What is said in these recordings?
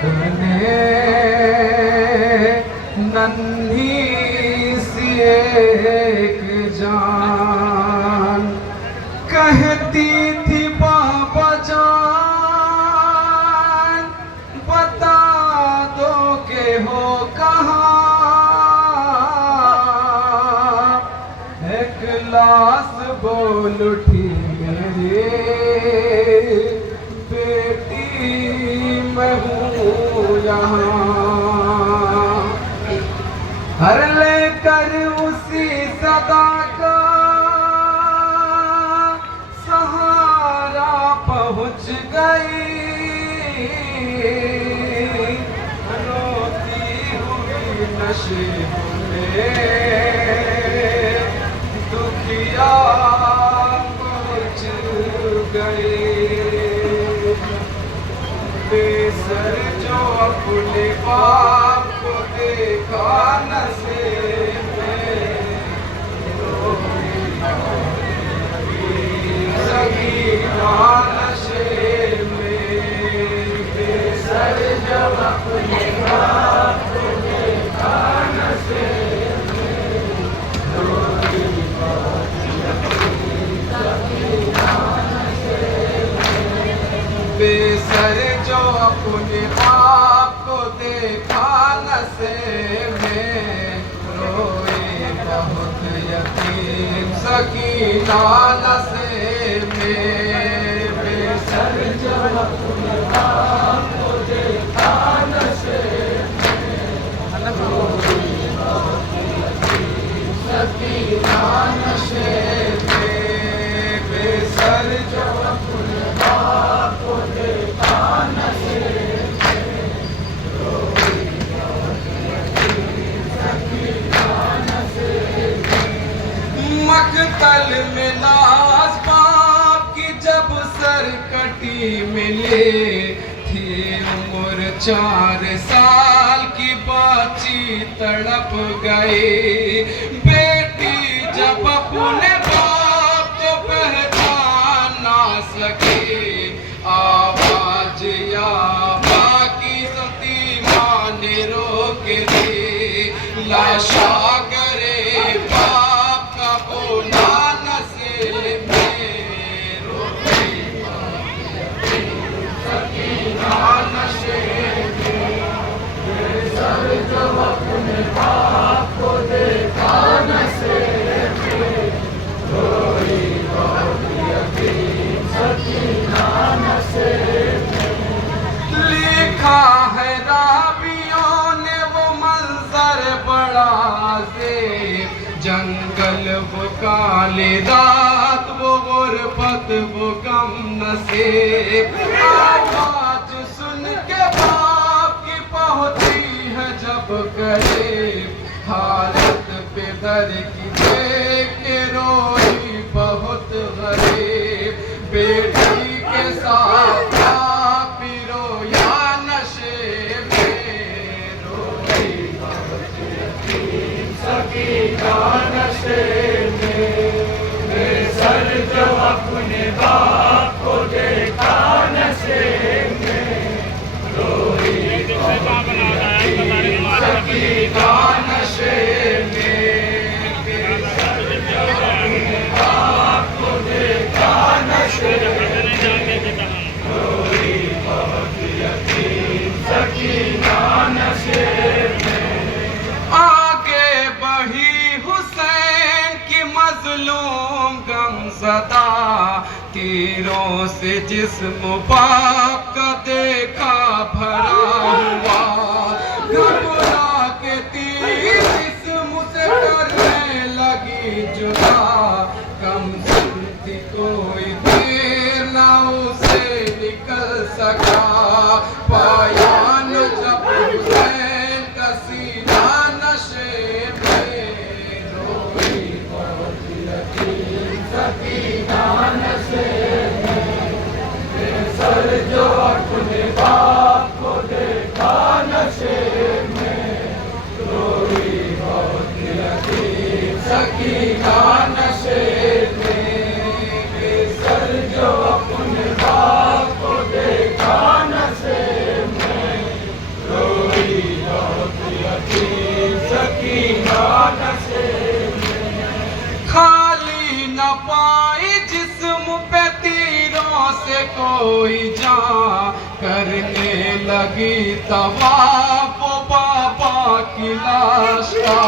ढूंढने नन्ही सी एक जान कहती थी बाबा जान बता दो के हो कहाँ। एक लाश बोल उठी मेरी बेटी मैं हूँ यहाँ। हर लेकर उसी सदा का सहारा पहुँच गई। रोती हुई नशे में दुखिया पहुँच गई। बेसर जो अपने बाप को देखा नशे में सगीना नशे में। बेसर जो अपने बाप को देखा नशे बेसर जो अपने बाप को देखा नशे में रोए बहुत यतीम सकीना नशे में। बेसर जो अपने बाप को देखा नशे में रोए बहुत यतीम सकीना नशे में। बेसर जो अपने बाप को देखा नशे में रोए बहुत यतीम सकीना नशे में। मकतल में लाश बाप की जब सरकटी मिले थी उम्र 4 साल की बच्ची तड़प गई। बेटी जब अपने बाप को पहचान ना सके आवाज या बाकी सती माँ ने रोक दी। लाशा करे बाप का बोला नसेल में रोती सकीना नशे में। बेसर जो अपने बाप को देखा नशे में रोई बहुत यतीम सकीना नशे में। लिखा है राबियों ने वो मंजर बड़ा से जंगल वो काले रात वो गुरबत वो गम नसीब। आवाज सुन के बाप की पहुंची है जब करीब हालत पे दर की देख के रोई बहुत गरीब। बेटी के साथ आप रोया नशे में रोई बहुत यतीम सकीना नशे में। बेसर जो अपने बाप को देखा नशे में रोई बहुत यतीम सकीना नशे में। बेसर जो अपने बाप को देखा नशे में रोई बहुत यतीम सकीना नशे में। आगे बढ़ी हुसैन की मजलूम गमज़दा तीरों से जिस्म बाप का देखा भरा हुआ। घबरा के तीर जिस्म से करने लगी जुदा। कम सुनती कोई देर ना उसे निकल सका। पाया न जब हुसैन का सीना नशे में रोई बहुत यतीम सकीना नशे में। बेसर जो अपने बाप को देखा नशे में रोई बहुत यतीम सकीना नशे में। बेसर जो अपने बाप को देखा नशे में लगी तवाफ बाबा की लाश का।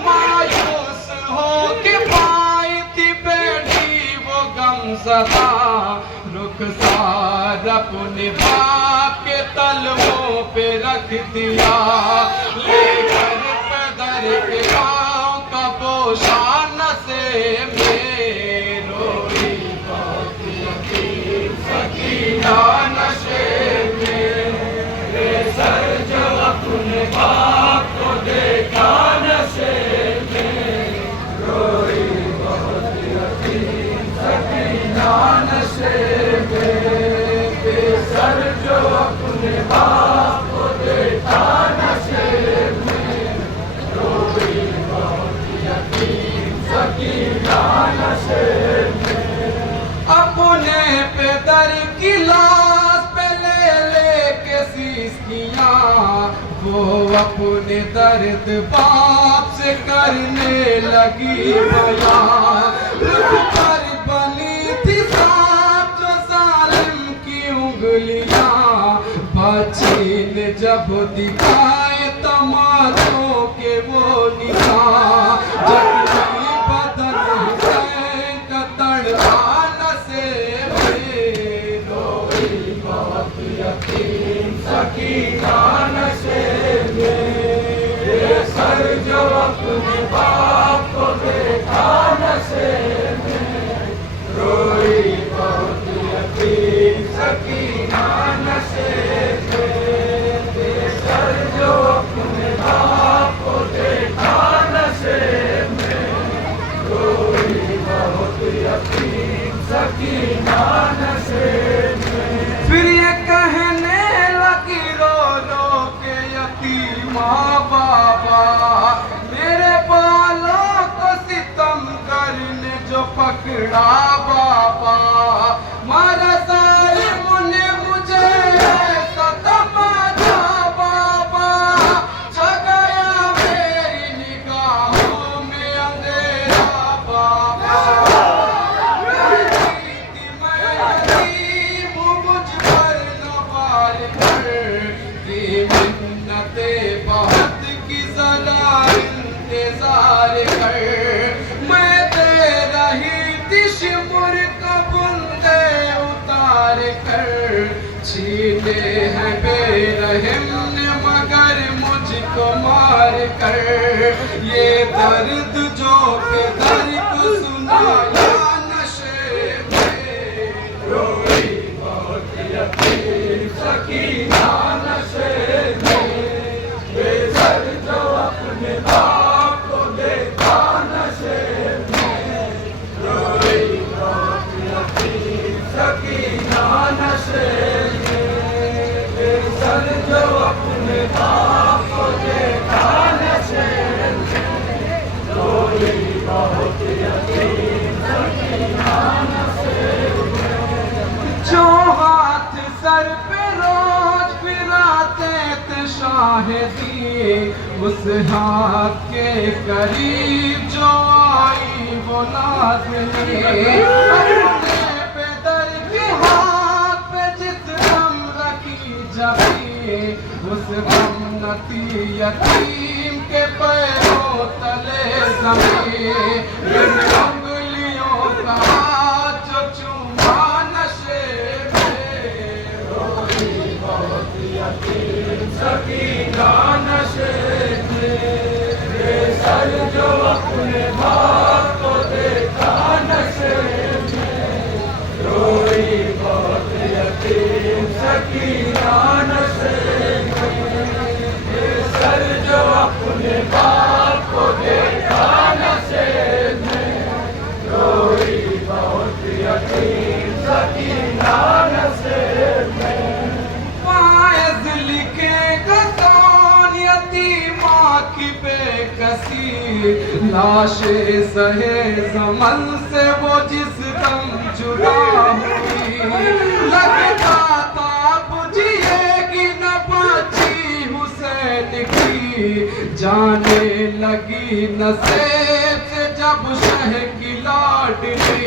मायूस हो के पाई थी बेटी वो गमज़दा, रुखसार अपने बाप के तलवों पे रख दिया। लेकर पैदर के गाँव का पोशान से रोई बहुत यतीम सकीना नशे में। सर जो अपने बाप को देखा नशे में, रोई बहुत यतीम सकीना नशे में। सर जो अपने बाप को देखा नशे में, रोई बहुत यतीम सकीना नशे में। अपने पेदर की लाश पे ले के सीसकियाँ, वो अपने दर्द बाप से करने लगी बयां। रुख पर बनी थी सांप जो जालिम की उंगलियां, बच्ची ने जब दिखाए तमाचों के वो निशान। जख्मी बदन हुसैन का तड़पाना से रोई बहुत यतीम सकीना नशे में। सर जो अपने बाप को देखा नशे में, रोई बहुत यतीम सकीना नशे में। सर जो अपने बाप को देखा नशे में, रोई बहुत यतीम सकीना नशे में। फिर ये कहने लगी रो रो के यतीमा बाबा, मेरे बालों को सितम करने जो पकड़ा बाबा। मारा जालिम ने मुझे ऐसा तमाचा बाबा, जगाया मेरी निगाहों में अंधेरा बाबा। मुझ पर नवार कर दी मिन्नते बहुत की ज़रा इंतजार कर। मैं दे रही थी शिमुर का बुंदे उतार कर, छीने हैं बेरहम ने मगर मुझको मार कर। ये दर्द जो पेदर को सुनाया नशे में, रोई बहुत यतीम सकीना नशे में। बेसर जो अपने बाप को देखा नशे में, रोई बहुत यतीम सकीना नशे में। बेसर जो अपने बाप को देखा नशे में, रोई बहुत यतीम सकीना नशे में। जो हाथ सर पे रोज फिराते थे शाहिदी, उस हाथ के करीब जो आई वो नाज़नी। अपने पेदर के हाथ पे जिस गम रखी जबी, उस गमनती यतीम के पैरों तले ज़मीन। इन उंगलियों का हाथ जो चूमा नशे में, रोई बहुत यतीम सकीना नशे में। सर जो अपने बाप को देखा नशे में, रोई बहुत यतीम सकीना नशे में। सर जो अपने बाप को देखा नशे में, रोई बहुत यतीम सकीना नशे में। वाइज़ लिखेगा कौन यतीमा की बेकसी, लाशे सहे ज़मन से वो जिस दम जुदा हुई। लगता था बुझिएगी न बची हुसैन की, जाने लगी नसेब से जब शह की लाडली।